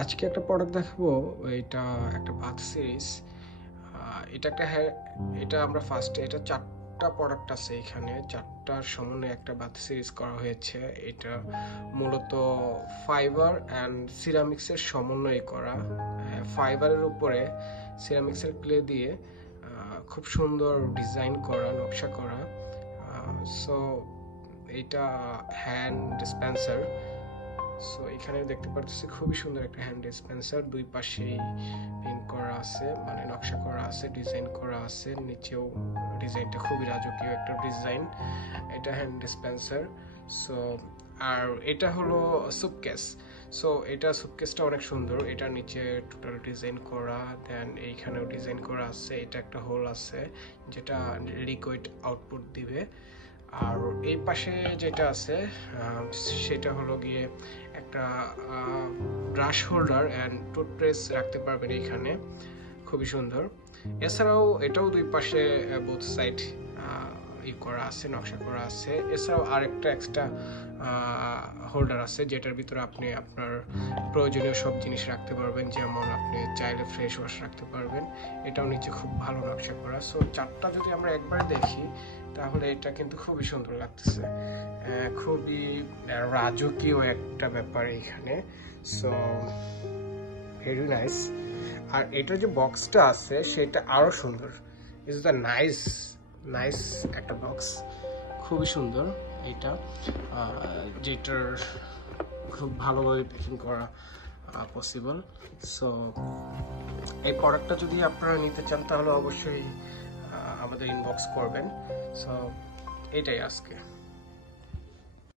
আজকে একটা প্রোডাক্ট দেখাবো। এটা একটা বাথ সিরিজ। এটা একটা এটা আমরা ফার্স্টে এটা চারটা প্রোডাক্ট আছে, এখানে চারটার সমন্বয়ে একটা বাথ সিরিজ করা হয়েছে। এটা মূলত ফাইবার অ্যান্ড সিরামিক্সের সমন্বয়ে করা। ফাইবারের উপরে সিরামিক্সের ক্লে দিয়ে খুব সুন্দর ডিজাইন করা, নকশা করা। সো এটা হ্যান্ড ডিসপেন্সার। সো এখানে দেখতে পাচ্ছি খুবই সুন্দর একটা হ্যান্ড ডিসপেন্সার, দুই পাশেই পেইন্ট করা আছে, মানে নকশা করা আছে, ডিজাইন করা আছে, নিচেও ডিজাইনটা খুবই রাজকীয় একটা ডিজাইন। এটা হ্যান্ড ডিসপেন্সার। সো আর এটা হলো সুটকেস। সো এটা সুটকেসটা অনেক সুন্দর, এটা নিচে টোটাল ডিজাইন করা, দেন এইখানেও ডিজাইন করা আছে। এটা একটা হোল আছে যেটা লিকুইড আউটপুট দিবে। আর এই পাশে যেটা আছে সেটা হলো গিয়ে একটা ব্রাশ হোল্ডার অ্যান্ড টুথপেস্ট রাখতে পারবেন এখানে, খুবই সুন্দর। এছাড়াও এটাও দুই পাশে বোথ সাইড করা আছে, নকশা করা আছে। এছাড়াও আরেকটা এক্সট্রা হোল্ডার আছে যেটার ভিতরে আপনি আপনার প্রয়োজনীয় সব জিনিস রাখতে পারবেন, যেমন আপনি চাইলে ফ্রেশ ওয়াশ রাখতে পারবেন। এটাও নিচে খুব ভালো নকশা করা। সো চারটা যদি আমরা একবার দেখি তাহলে এটা কিন্তু খুবই সুন্দর লাগতেছে, খুবই রাজকীয় একটা ব্যাপার এখানে। So very nice. আর এটার যে বক্সটা আছে সেটা আরো সুন্দর। ইজ দ্য নাইস একটা বক্স, খুবই সুন্দর এটা, যেটার খুব ভালোভাবে প্যাকিং করা পসিবল। সো এই প্রোডাক্টটা যদি আপনারা নিতে চান তাহলে অবশ্যই আমাদের ইনবক্স করবেন। সো এটাই আজকে।